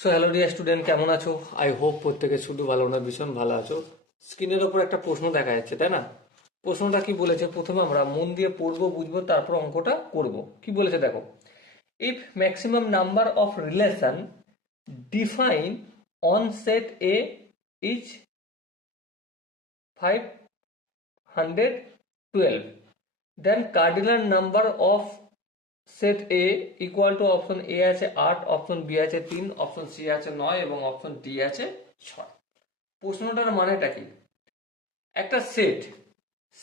So hello dear student কেমন আছো? I hope প্রত্যেকে শুধু ভালো না, ভীষণ ভালো আছো। স্ক্রিনের ওপর একটা প্রশ্ন দেখা যাচ্ছে, তাই না? প্রশ্নটা কি বলেছে? প্রথমে আমরা মন দিয়ে পড়ব, বুঝব, তারপর অঙ্কটা করব। কি বলেছে দেখো? If maximum number of relation define on set A is five hundred twelve then cardinal number of set A equal to option A আছে আট অপশন বি আছে তিন অপশন সি আছে নয় এবং অপশন ডি আছে ছয়। প্রশ্নটার মানেটা কি? একটা set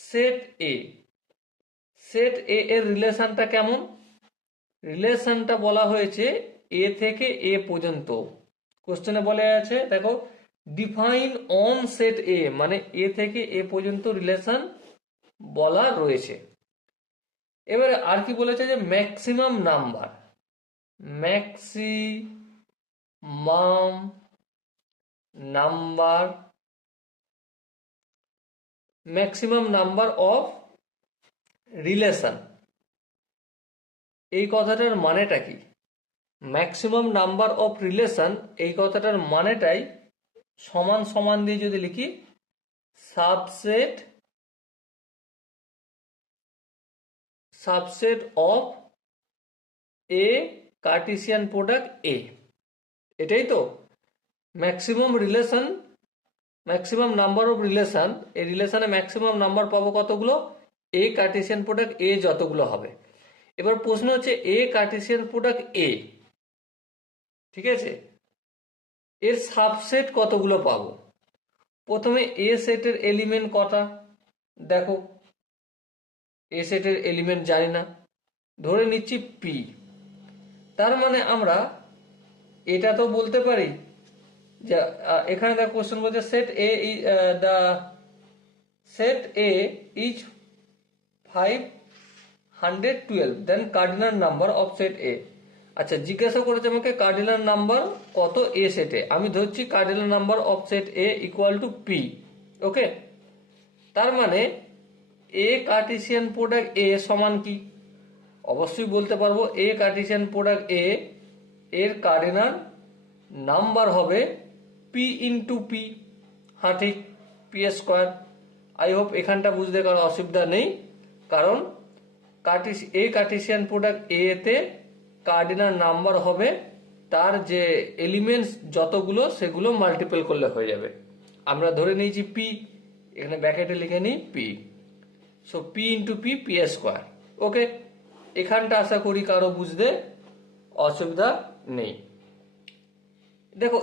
set A set A এর রিলেশনটা কেমন? রিলেশনটা বলা হয়েছে এ থেকে এ পর্যন্ত। কোশ্চেনে বলে আছে, দেখো ডিফাইন অন সেট এ মানে এ থেকে এ পর্যন্ত রিলেশন বলা রয়েছে। এবারে আর কি বলেছে যে maximum number maximum number maximum number of relation এই কথাটার মানেটা কি? ম্যাক্সিমাম নাম্বার অফ রিলেশন এই কথাটার মানেটাই সমান সমান দিয়ে যদি লিখি subset subset of A Cartesian product A এটাই তো? Maximum relation maximum number of relation এই রিলেশনে ম্যাক্সিমাম নাম্বার পাবো কতগুলো? এ কার্টিসিয়ান প্রোডাক্ট এ যতগুলো হবে। এবার প্রশ্ন হচ্ছে এ কার্টিসিয়ান প্রোডাক্ট এ ঠিক আছে? এর সাবসেট কতগুলো পাবো? প্রথমে এ সেটের এলিমেন্ট কটা? দেখো এ সেটের এলিমেন্ট জানি না। ধরে নিচ্ছি পি তার মানে আমরা এটা তো বলতে পারি যে এখানে দেখ কোশ্চেন বলছে set A the set A is five hundred twelve then cardinal number of set A আচ্ছা জিজ্ঞাসা করেছে আমাকে কার্ডিনাল নাম্বার কত এ সেটে আমি ধরছি cardinal number of set A equal to P okay তার মানে এ কার্টিসিয়ান প্রোডাক্ট এ সমান কি? অবশ্যই বলতে পারব এ কার্টিসিয়ান প্রোডাক্ট এ এর কার্ডিনাল নাম্বার হবে পি ইন্টু পি হ্যাঁ ঠিক পি স্কোয়ার আই হোপ এখানটা বুঝতে কারও অসুবিধা নেই। কারণ কার্টিস এ কার্টিসিয়ান প্রোডাক্ট এ তে কার্ডিনাল নাম্বার হবে, তার যে এলিমেন্টস যতগুলো, সেগুলো মাল্টিপল করলে হয়ে যাবে। আমরা ধরে নিয়েছি পি এখানে ব্যাকেটে লিখে নিই P so P into P P square okay এখানটা আশা করি কারও বুঝতে অসুবিধা নেই। দেখো,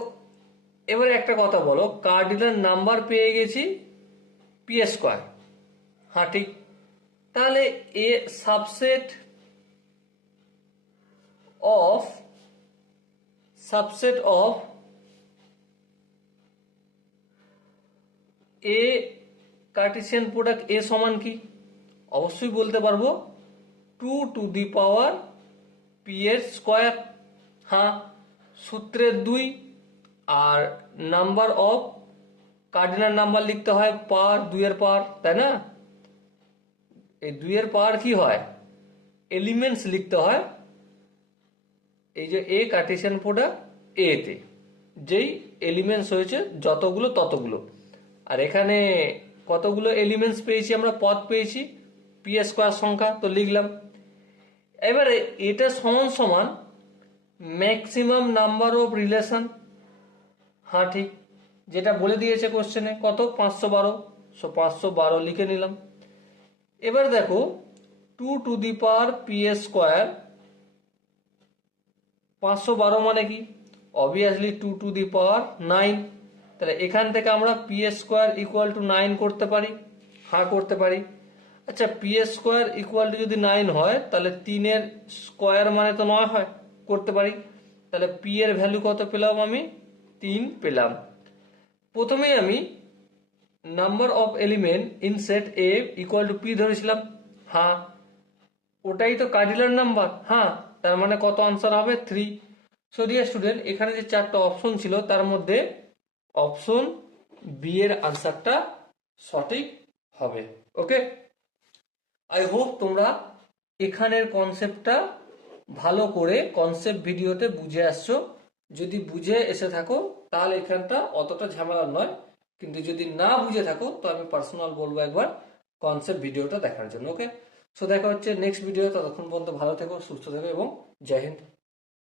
এবারে একটা কথা বলো কার্ডিনাল নাম্বার পেয়ে গেছি পি স্কোয়ার হ্যাঁ ঠিক। তাহলে A subset of subset of A cartesian product A সমান কি? অবশ্যই বলতে পারব two to the power P এর স্কোয়ার। হ্যাঁ সূত্রের দুই। আর নাম্বার অফ কার্ডিনাল নাম্বার লিখতে হয় পাওয়ার দুইয়ের পাওয়ার তাই না? এই দুইয়ের পাওয়ার কি হয়? এলিমেন্টস লিখতে হয়। এই যে এ কার্টিসিয়ান প্রোডাক্ট এ তে। যেই এলিমেন্টস হয়েছে যতগুলো ততগুলো। আর এখানে কতগুলো এলিমেন্টস পেয়েছি আমরা? পদ পেয়েছি। পি স্কোয়ার সংখ্যা তো লিখলাম। এবারে এটা সমান সমান ম্যাক্সিমাম নাম্বার অফ রিলেশন হ্যাঁ ঠিক, যেটা বলে দিয়েছে কোশ্চেনে কত? পাঁচশো বারো। সো পাঁচশো বারো লিখে নিলাম। এবার দেখো two to the power P square পাঁচশো বারো মানে কি? Obviously two to the power nine তাহলে এখান থেকে আমরা P square equal to nine করতে পারি হ্যাঁ করতে পারি। আচ্ছা পি স্কোয়ার ইকুয়াল টু যদি নাইন হয়, তাহলে তিনের স্কোয়ার মানে তো নয় হয়, করতে পারি। তাহলে পি এর ভ্যালু কত পেলাম আমি? তিন পেলাম। প্রথমেই আমি number of element in set A equal to P ধরেছিলাম। হ্যাঁ ওটাই তো কার্ডিলার নাম্বার হ্যাঁ তার মানে কত আনসার হবে? থ্রি সো ডিয়ার স্টুডেন্ট এখানে যে চারটা অপশন ছিল, তার মধ্যে অপশন বি এর আনসারটা সঠিক হবে। ওকে আই হোপ তোমরা এখানের কনসেপ্টটা ভালো করে কনসেপ্ট ভিডিওতে বুঝে আসছো। যদি বুঝে এসে থাকো, তাহলে এখানটা অতটা ঝামেলা নয়। কিন্তু যদি না বুঝে থাকো, তো আমি পার্সোনাল বলব একবার কনসেপ্ট ভিডিওটা দেখার জন্য ওকে সো দেখা হচ্ছে নেক্সট ভিডিও ততক্ষণ পর্যন্ত ভালো থেকো, সুস্থ থেকো এবং জয় হিন্দ।